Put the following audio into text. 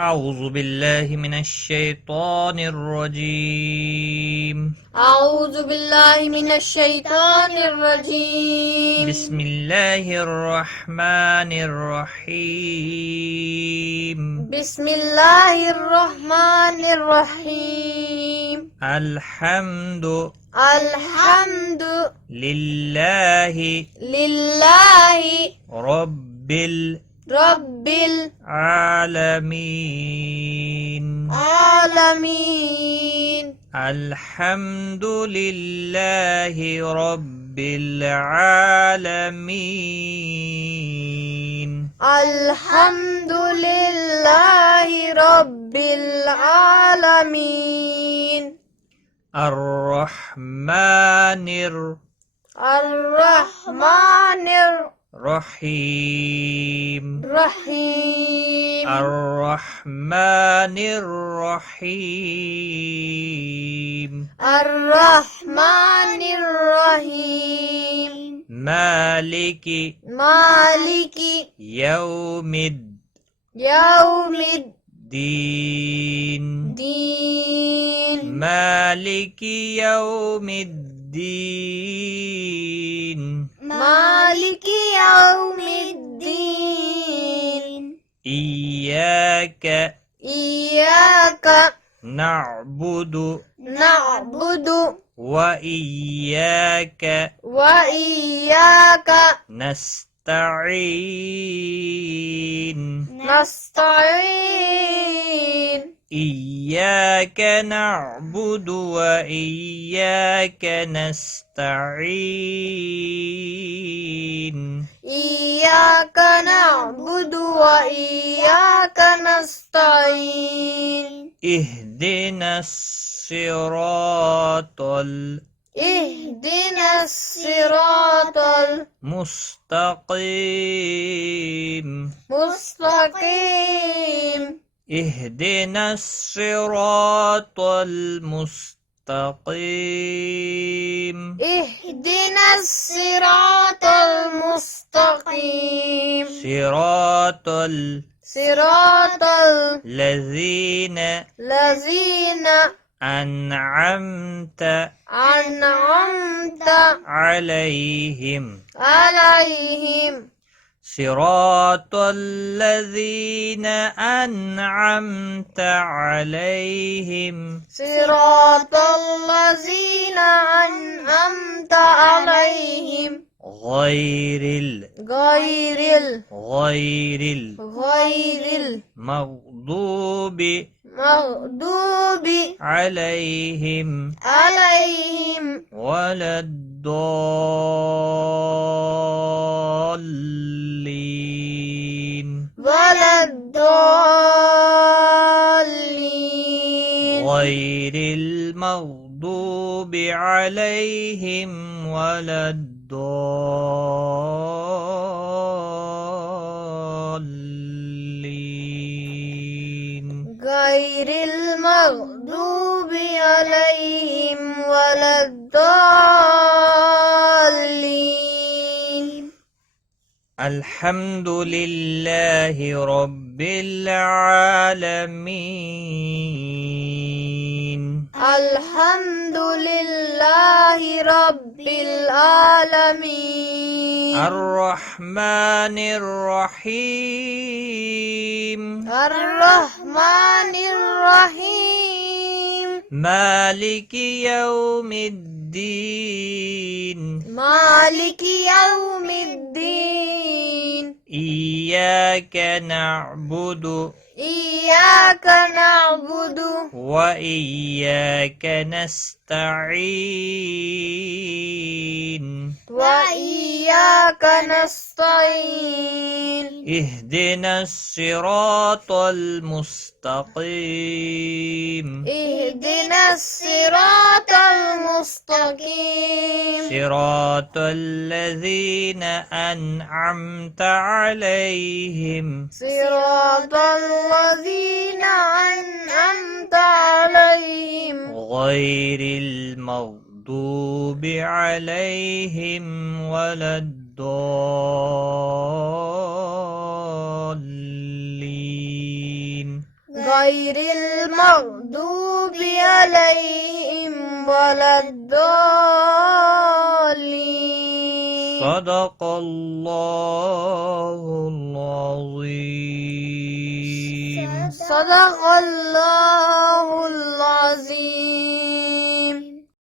أعوذ بالله من الشيطان الرجيم. أعوذ بالله من الشيطان الرجيم. بسم الله الرحمن الرحيم. بسم الله الرحمن الرحيم. الحمد لله رب العالمين. الحمد لله رب العالمين. الحمد لله رب العالمين. الرحمن الرحيم. الرحمن الرحيم. مالك يوم الدين. مالك يوم الدين. إياك نعبد وإياك نستعين. إياك نعبد وإياك نستعين. إياك نعبد وإياك نستعين. اهدنا الصراط المستقيم. اهدنا الصراط المستقيم. صراط الذين أنعمت عليهم. صراط الذين أنعمت عليهم. غير المغضوب عليهم ولا الضالين. غير المغضوب عليهم ولا الضالين. غير المغضوب عليهم ولا الضالين. الحمد لله رب العالمين. الحمد لله رب العالمين. الرحمن الرحيم. مالك يوم الدين. إياك نعبد وإياك نستعين. اهدنا الصراط المستقيم. صراط الذين أنعمت عليهم. غير المغضوب عليهم ولا الضالين. غير المغضوب عليهم ولا الضالين. صدق الله العظيم. صدق الله العظيم.